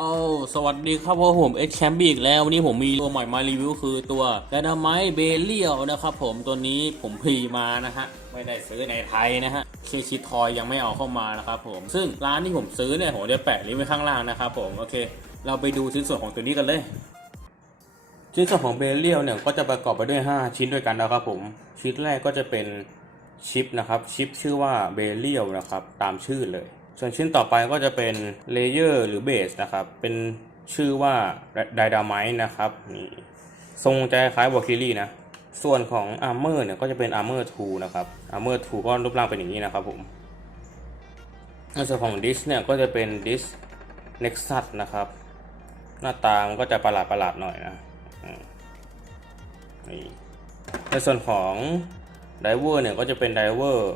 อ้สวัสดีครับพวกผมเอ็กแชมป์อีกแล้ววันนี้ผมมีตัวใหม่มารีวิวคือตัวดนาไมต์เบเลียวนะครับผมตัวนี้ผมพรีมานะฮะไม่ได้ซื้อในไทยนะฮะเคชิทอยยังไม่เอาเข้ามานะครับผมซึ่งร้านที่ผมซื้อเนี่ยผมจะแปะลิงก์ไว้ข้างล่างนะครับผมโอเค เราไปดูชิ้นส่วนของตัวนี้กันเลยชิ้นส่วนของเบเลียวเนี่ยก็จะประกอบไปด้วย 5 ชิ้นด้วยกันนะครับผมชิ้นแรกก็จะเป็นชิปนะครับชิปชื่อว่าเบเลียวนะครับตามชื่อเลย ส่วนชิ้นต่อไปก็จะเป็นเลเยอร์หรือเบสนะครับ เป็นชื่อว่าไดดามายนะครับนี่ทรงจะคล้ายวอลคิลี่นะ ส่วนของอาร์เมอร์เนี่ยก็จะเป็นอาร์เมอร์2นะครับอาร์เมอร์2ก็รูปร่างเป็นอย่างนี้นะครับผมในส่วนของดิสเนี่ยก็จะเป็นดิสเน็กซัสนะครับ หน้าตามันก็จะประหลาดประหลาดๆหน่อยนะนี่ในส่วนของไดเวอร์เนี่ยก็จะเป็นไดเวอร์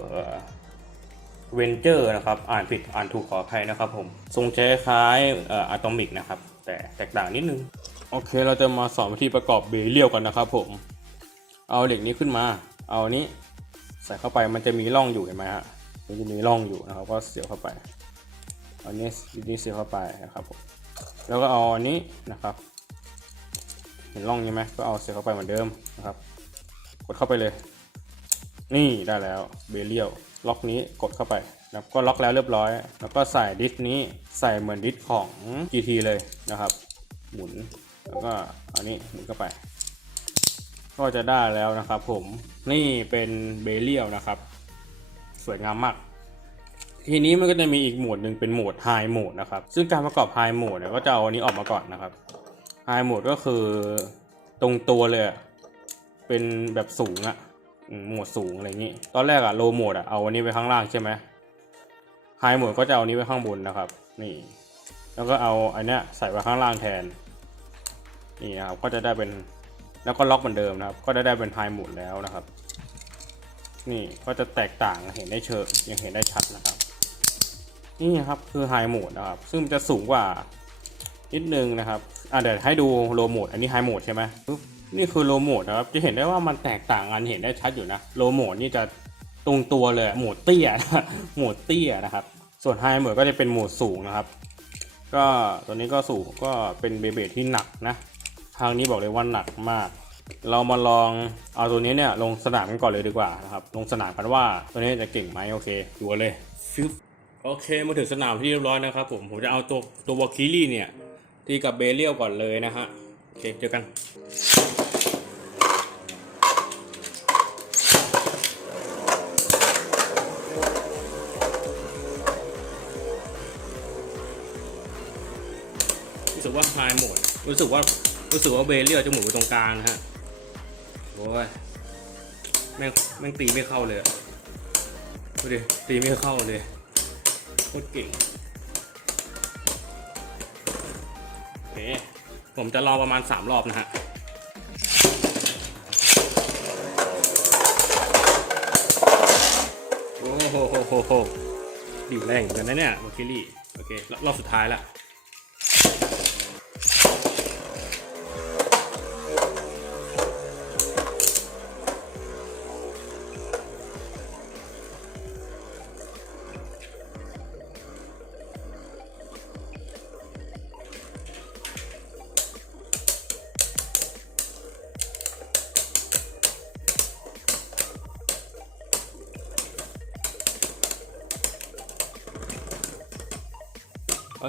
เวนเจอร์นะครับ อ่านผิดอ่านถูกขออภัยนะครับผม ทรงจะคล้ายอะตอมิกนะครับ แต่แตกต่างนิดนึง โอเค เราจะมาสอนวิธีประกอบเบเลียวกันนะครับผม เอาเหล็กนี้ขึ้นมา เอานี้ใส่เข้าไปมันจะมีร่องอยู่เห็นไหมฮะ มันจะมีร่องอยู่นะครับ ก็เสียบเข้าไป เอานี้นี้เสียบเข้าไปนะครับผม แล้วก็เอาอันนี้นะครับ เห็นร่องนี้ไหมก็เอาเสียบเข้าไปเหมือนเดิมนะครับ กดเข้าไปเลย นี่ได้แล้วเบเลียว ล็อกนี้กดเข้าไปแล้วก็ล็อกแล้วเรียบร้อย แล้วก็ใส่ดิสนี้ใส่เหมือนดิสของ GT เลยนะครับ หมุนแล้วก็อันนี้หมุนเข้าไป ก็จะได้แล้วนะครับ ผมนี่เป็นเบเลียวนะครับ สวยงามมากทีนี้มันก็จะมีอีกโหมดหนึ่งเป็นโหมด High Mode นะครับ ซึ่งการประกอบ High Mode เนี่ยก็จะเอาอันนี้ออกมาก่อนนะครับ High Mode ก็คือตรงตัวเลย เป็นแบบสูงอะ โหมดสูงอะไรอย่างนี้ ตอนแรกอะ Low Mode อะเอาอันนี้ไว้ข้างล่างใช่ไหม High Mode ก็จะเอาอันนี้ไว้ข้างบนนะครับ นี่ แล้วก็เอาอันเนี้ยใส่ไว้ข้างล่างแทน นี่นะครับ ก็จะได้เป็น แล้วก็ล็อกเหมือนเดิมนะครับ ก็ได้ได้เป็น High Mode แล้วนะครับ นี่ก็จะแตกต่างเห็นได้เชิงยังเห็นได้ชัดนะครับ นี่ครับคือไฮโหมดนะครับ ซึ่งมันจะสูงกว่านิดนึงนะครับ อะเดี๋ยวให้ดูโลโหมด อันนี้ไฮโหมดใช่ไหมปึ๊บ นี่คือโลโหมดนะครับ จะเห็นได้ว่ามันแตกต่างกันเห็นได้ชัดอยู่นะ โลโหมดนี่จะตรงตัวเลยโหมดเตี้ยโหมดเตี้ยนะครับ ส่วนไฮโหมดก็จะเป็นโหมดสูงนะครับ ก็ตัวนี้ก็สูงก็เป็นเบเบที่หนักนะ ทางนี้บอกเลยว่าหนักมาก เรามาลองเอาตัวนี้เนี่ยลงสนามกันก่อนเลยดีกว่านะครับ ลงสนามกันว่าตัวนี้จะเก่งไหมโอเคดูเลยฟิวโอเคมาถึงสนามที่เรียบร้อยนะครับผมผมจะเอาตัวตัววอลคิลี่เนี่ยตีกับเบเลียวก่อนเลยนะฮะโอเคเจอกันาไฮโหมด รู้สึกว่ารู้สึกว่าเบเลียวจะหมุนไปตรงกลางนะฮะโอ้ยแม่งแม่งตีไม่เข้าเลยอะดูดิตีไม่เข้าเลยโคตรเก่งโอเผมจะรอประมาณ 3 รอบนะฮะโอ้โหโหโหโหดีแรงเหมือนกันนะเนี่ยวอเคลี่โอเครอบสุดท้ายละ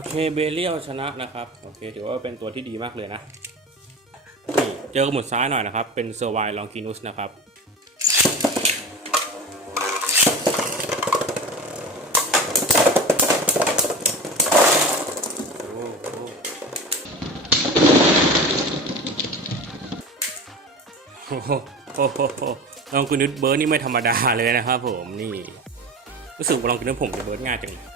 เคเบเลียวชนะนะครับ โอเค ถือว่าเป็นตัวที่ดีมากเลยนะนี่เจอหมุดซ้ายหน่อยนะครับ เป็นเซอร์ไวลองกินุสนะครับโอ้โหโอ้โหโอ้โหลองกินุสเบิร์ดนี่ไม่ธรรมดาเลยนะครับผมนี่รู้สึกว่าลองกินุสผมจะเบิร์ดง่ายจังเลย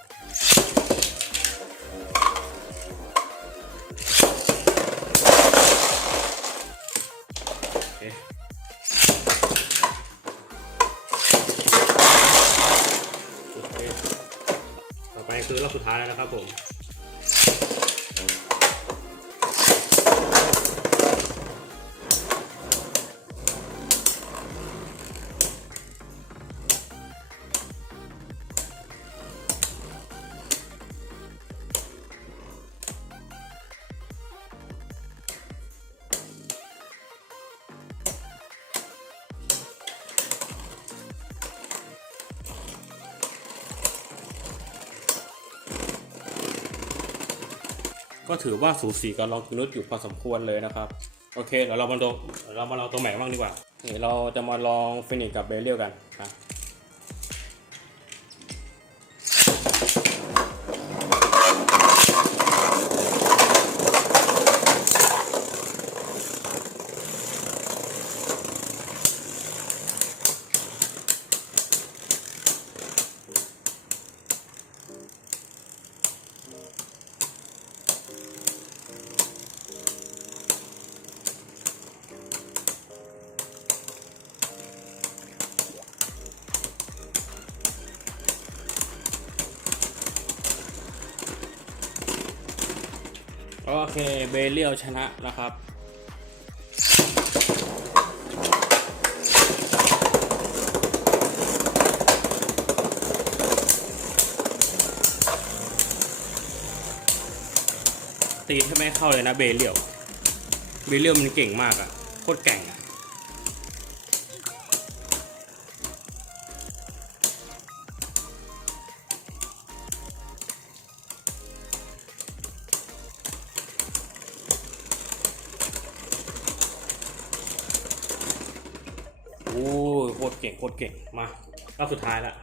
รอบสุดท้ายแล้วนะครับผม ก็ถือว่าสูสีกับลองกินุสอยู่พอสมควรเลยนะครับ โอเคเดี๋ยวเรามาลองเรามาลองตัวใหม่บ้างดีกว่านี่เราจะมาลองฟินิกกับเบเรียลกันนะ เคเบเรียลชนะนะครับตีให้ไม่เข้าเลยนะเบเรียลเบเรียลมันเก่งมากอะโคตรแก่งอะ โอ้โคตรเก่งโคตรเก่งมารอบสุดท้ายละ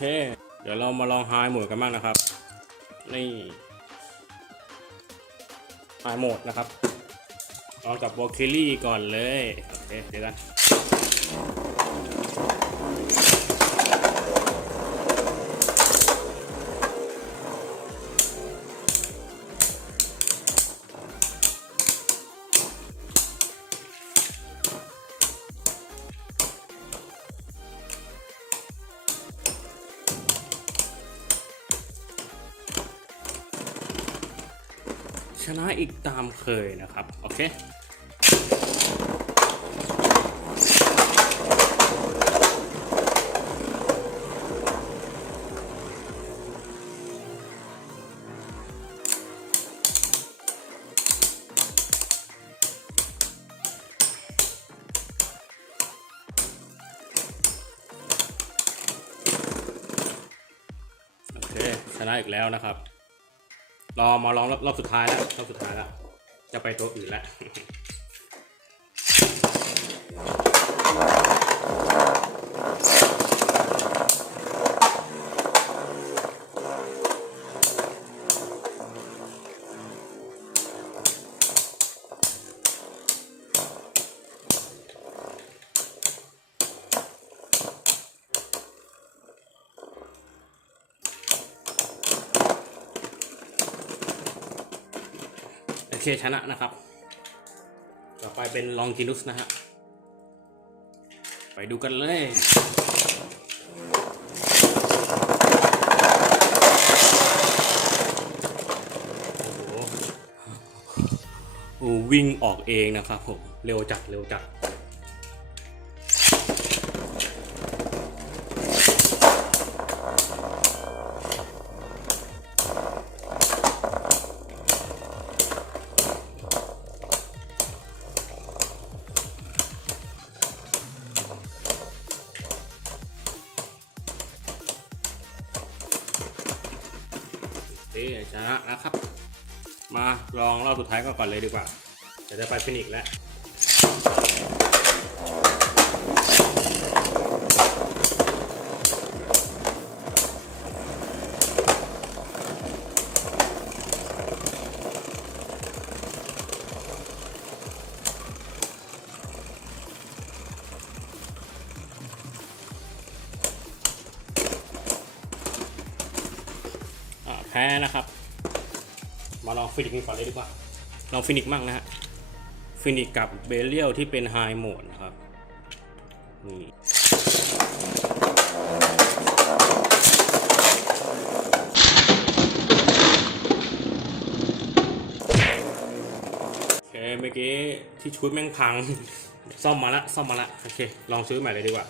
เค เดี๋ยวเรามาลองไฮโหมดกันบ้างนะครับ นี่ไฮโหมดนะครับลองกับวอลคิลี่ก่อนเลย โอเค เดี๋ยวกัน นะอีกตามเคยนะครับ โอเคโอเคชนะอีกแล้วนะครับ รอมาลองรอบสุดท้ายแล้วรอบสุดท้ายแล้ว จะไปตัวอื่นแล้ว เคชนะนะครับ ต่อไปเป็นลองกินุสนะฮะ ไปดูกันเลยโอ้โหวิ่งออกเองนะครับผม เร็วจัดเร็วจัด เอ๊ชนะนะครับ มาลองรอบสุดท้ายก็ก่อนเลยดีกว่าเดี๋ยวจะไปฟินิกแล้ว แพ้นะครับ มาลองฟินิกกันก่อนเลยดีกว่า ลองฟินิกมั่งนะฮะ ฟินิกกับเบลเลียลที่เป็นไฮโหมดครับ นี่เมื่อกี้ที่ชุดแม่งพัง ซ่อมมาละซ่อมมาละโอเค ลองซื้อใหม่เลยดีกว่า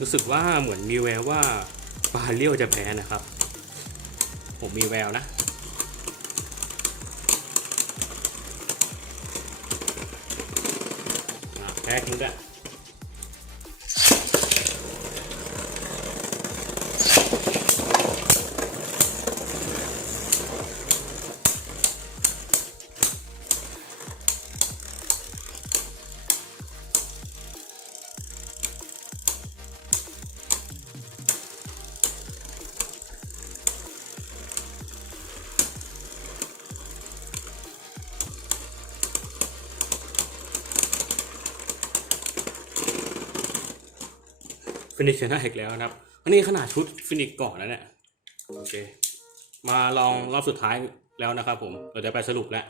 รู้สึกว่าเหมือนมีแววว่าบาเลียวจะแพ้นะครับ ผมมีแววนะ แพ้ทิ้งด้วย ฟินิชชนะอีกแล้วนะครับ อันนี้ขนาดชุดฟินิกก่อนแล้วเนี่ยโอเค มาลองรอบสุดท้ายแล้วนะครับผม เราจะไปสรุปแล้ว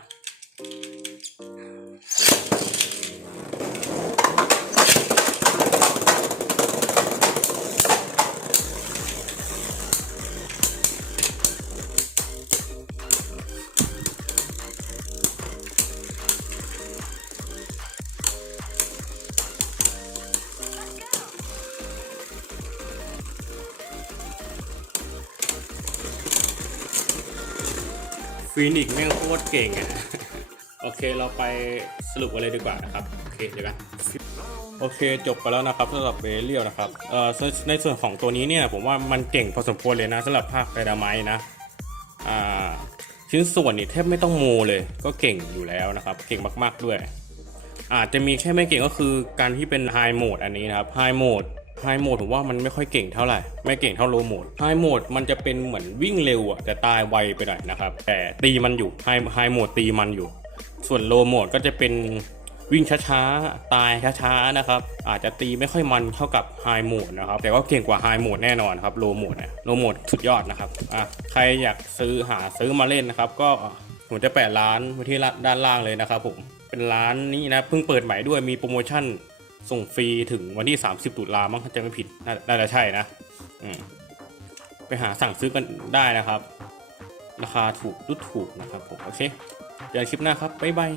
ฟีนิกแม่งโคตรเก่งอะ โอเคเราไปสรุปกันเลยดีกว่านะครับ โอเคเดี๋ยวกัน โอเคจบไปแล้วนะครับสำหรับเบเรียลนะครับเอ่อในส่วนของตัวนี้เนี่ยผมว่ามันเก่งพอสมควรเลยนะสำหรับภาคไดนาไมต์นะอ่าชิ้นส่วนนี่แทบไม่ต้องโมเลย ก็เก่งอยู่แล้วนะครับ เก่งมากๆด้วย อาจจะมีแค่ไม่เก่งก็คือการที่เป็นไฮโหมดอันนี้นะครับไฮโหมด ไฮโหมดผมว่ามันไม่ค่อยเก่งเท่าไหร่ ไม่เก่งเท่าโลโหมดไฮโหมดมันจะเป็นเหมือนวิ่งเร็วอะแต่ตายไวไปหน่อยนะครับ แต่ตีมันอยู่ไฮไฮโหมดตีมันอยู่ ส่วนโลโหมดก็จะเป็นวิ่งช้าๆ ตายช้าๆ นะครับ อาจจะตีไม่ค่อยมันเท่ากับไฮโหมดนะครับ แต่ก็เก่งกว่าไฮโหมดแน่นอนครับโลโหมดเนี่ยโลโหมดสุดยอดนะครับอะใครอยากซื้อหาซื้อมาเล่นนะครับ ก็ผมจะแปะร้านไว้ที่ด้านล่างเลยนะครับผมเป็นร้านนี้นะเพิ่งเปิดใหม่ด้วยมีโปรโมชั่น ส่งฟรีถึงวันที่ 30 ตุลามั้งถ้าจะไม่ผิดน่าจะใช่นะอืมไปหาสั่งซื้อกันได้นะครับ ราคาถูกรุดถูกนะครับผม โอเคเจอกันคลิปหน้าครับ บ๊ายบาย